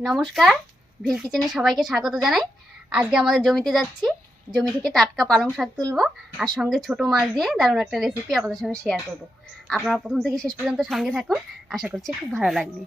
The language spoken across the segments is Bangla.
নমস্কার, ভিল কিচেনে সবাইকে স্বাগত জানাই। আজকে আমাদের জমিতে যাচ্ছি। জমি থেকে টাটকা পালং শাক তুলবো আর সঙ্গে ছোট মাছ দিয়ে দারুণ একটা রেসিপি আপনাদের সঙ্গে শেয়ার করব। আপনারা প্রথম থেকে শেষ পর্যন্ত সঙ্গে থাকুন। আশা করছি খুব ভালো লাগবে।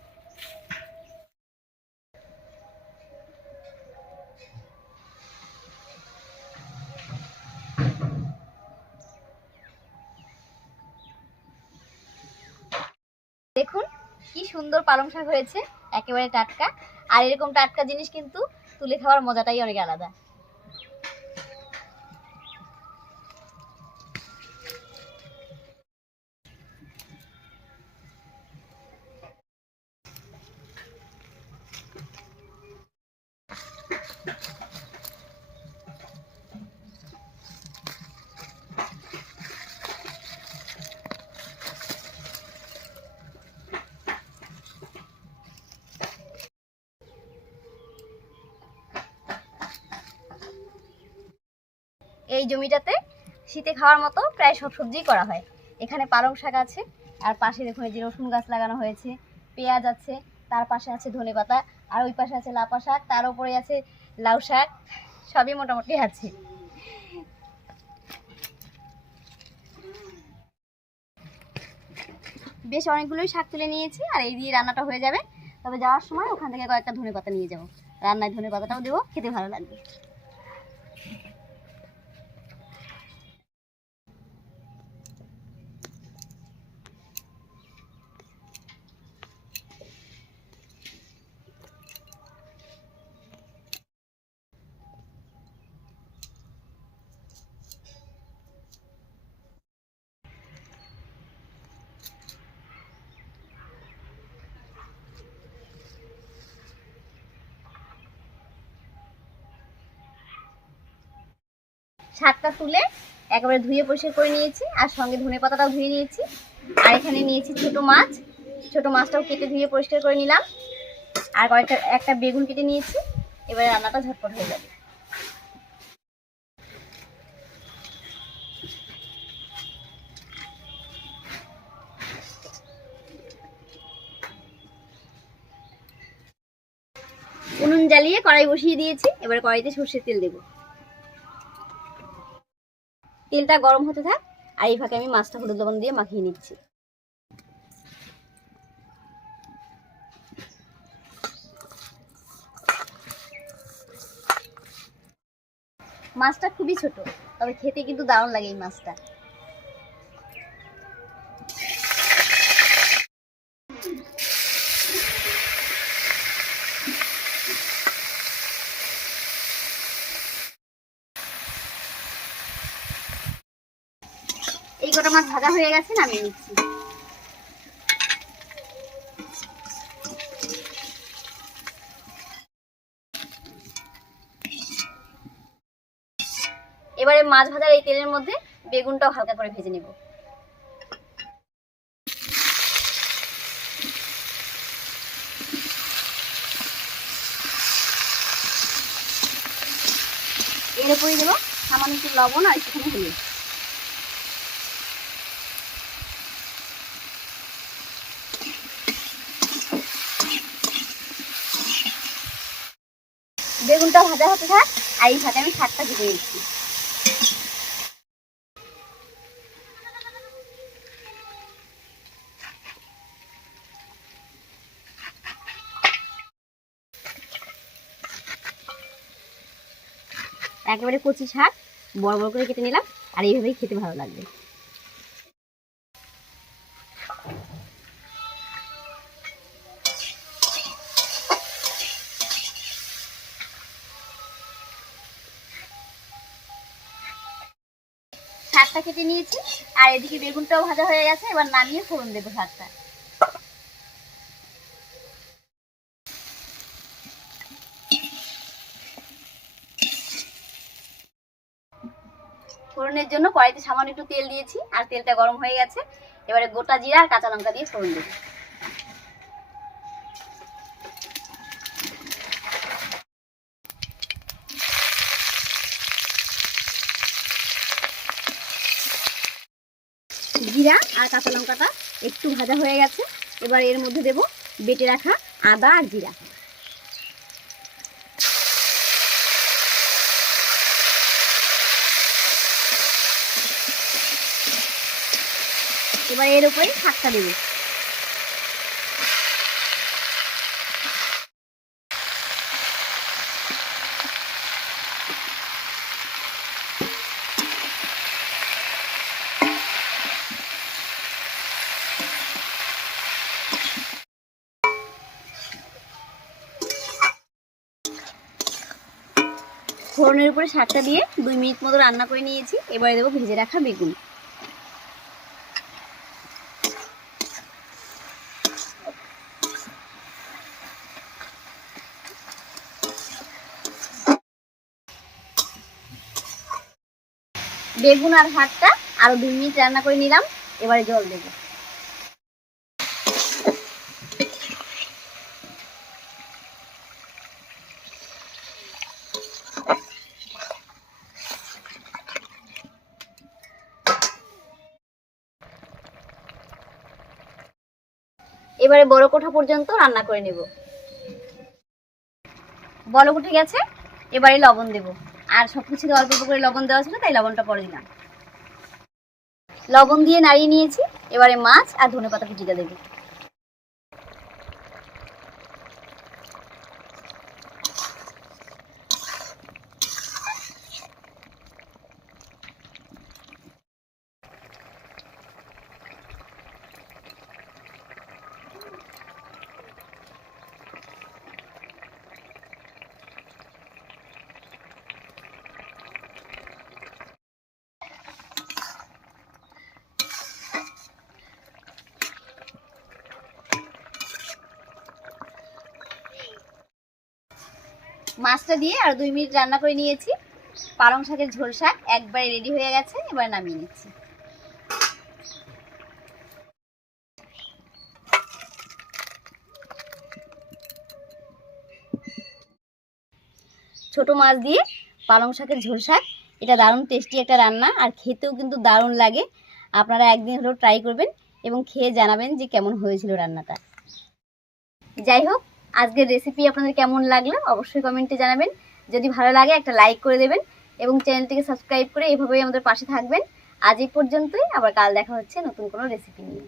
দেখুন, কি সুন্দর পালং শাক হয়েছে। একেবারে টাটকা। আর এরকম টাটকা জিনিস কিন্তু তুলে খাওয়ার মজাটাই অনেক আলাদা। এই জমিটাতে শীতে খাওয়ার মতো প্রায় সব সবজিই করা হয়। এখানে পালং শাক আছে, আর পাশে দেখুন এই যে রসুন গাছ লাগানো হয়েছে, পেঁয়াজ আছে, তার পাশে আছে ধনে পাতা, আর ওই পাশে আছে লাপা শাক, তার উপরে আছে লাউ শাক, সবই মোটামুটি আছে। বেশ অনেকগুলোই শাক তুলে নিয়েছি, আর এই দিয়ে রান্নাটা হয়ে যাবে। তবে যাওয়ার সময় ওখান থেকে কয়েকটা ধনে পাতা নিয়ে যাব। রান্নায় ধনে পাতাটাও দেবো, খেতে ভালো লাগবে। শাকটা তুলে একেবারে ধুয়ে পরিষ্কার করে নিয়েছি, আর সঙ্গে ধনে পাতাটাও ধুয়ে নিয়েছি। আর এখানে নিয়েছি ছোট মাছ। ছোট মাছটাও কেটে ধুয়ে পরিষ্কার করে নিলাম। আর কয়েকটা, একটা বেগুন কেটে নিয়েছি। এবারে রান্নাটা ঝটপট হয়ে যাবে। উনুন জ্বালিয়ে কড়াই বসিয়ে দিয়েছি। এবার কড়াইতে সর্ষের তেল দেবো। তেলটা গরম হতে থাক, আর এই ফাঁকে আমি মাছটা হলুদ লবণ দিয়ে মাখিয়ে নিচ্ছি। মাছটা খুবই ছোট, তবে খেতে কিন্তু দারুণ লাগে এই মাছটা। এই কটা মাছ ভাজা হয়ে গেছে, নামিয়ে নিচ্ছি। এবারে মাছ ভাজার এই তেলের মধ্যে বেগুনটাও হালকা করে ভেজে নেব। এর উপরে দেবো সামান্য একটু লবণ আর একটুখানি হলুদ। বেগুনটা ভাজা হতে থাক, আর এই সাথে আমি শাকটা নিচ্ছি। একেবারে কচি শাক, বড় বড় করে কেটে নিলাম, আর এইভাবেই খেতে ভালো লাগবে। শাকটা কেটে নিয়েছি, আর এদিকে বেগুনটাও ভাজা হয়ে গেছে, এবার নামিয়ে ফোড়ন দেবো শাকটা ফোড়নের জন্য কড়াইতে সামান্য একটু তেল দিয়েছি, আর তেলটা গরম হয়ে গেছে। এবারে গোটা জিরা আর কাঁচা লঙ্কা দিয়ে ফোড়ন দেবো। জিরা আর কাঁচা লঙ্কাটা একটু ভাজা হয়ে গেছে। এবার এর মধ্যে দেব বেটে রাখা আদা আর জিরা। এবার এর উপরে শাকটা দেবো। ফোড়নের উপরে শাকটা দিয়ে দুই মিনিট মতো রান্না করে নিয়েছি। এবারে দেবো ভেজে রাখা বেগুন। বেগুন আর শাকটা আরও দুই মিনিট রান্না করে নিলাম। এবারে জল দেবো। এবারে বড় কোঠা পর্যন্ত রান্না করে নেব। বড় উঠে গেছে, এবারে লবণ দেব। আর সব কিছু অল্প অল্প করে লবণ দেওয়া ছিল, তাই লবণটা পরে দিলাম লবণ দিয়ে নাড়িয়ে নিয়েছি, এবারে মাছ আর ধনে পাতা কুচিটা দেবো। মাছটা দিয়ে আর দুই মিনিট রান্না করে নিয়েছি। পালং শাকের ঝোল শাক একবারে রেডি হয়ে গেছে, এবার নামিয়ে নিচ্ছি। ছোট মাছ দিয়ে পালং শাকের ঝোল শাক, এটা দারুণ টেস্টি একটা রান্না আর খেতেও কিন্তু দারুণ লাগে। আপনারা একদিন হলেও ট্রাই করবেন এবং খেয়ে জানাবেন যে কেমন হয়েছিল রান্নাটা। যাই হোক আজকের রেসিপি আপনাদের কেমন লাগল অবশ্যই কমেন্টে জানাবেন। যদি ভালো লাগে একটা লাইক করে দেবেন এবং চ্যানেলটিকে সাবস্ক্রাইব করে এভাবেই আমাদের পাশে থাকবেন। আজ এই পর্যন্তই, আবার কাল দেখা হচ্ছে নতুন কোনো রেসিপি নিয়ে।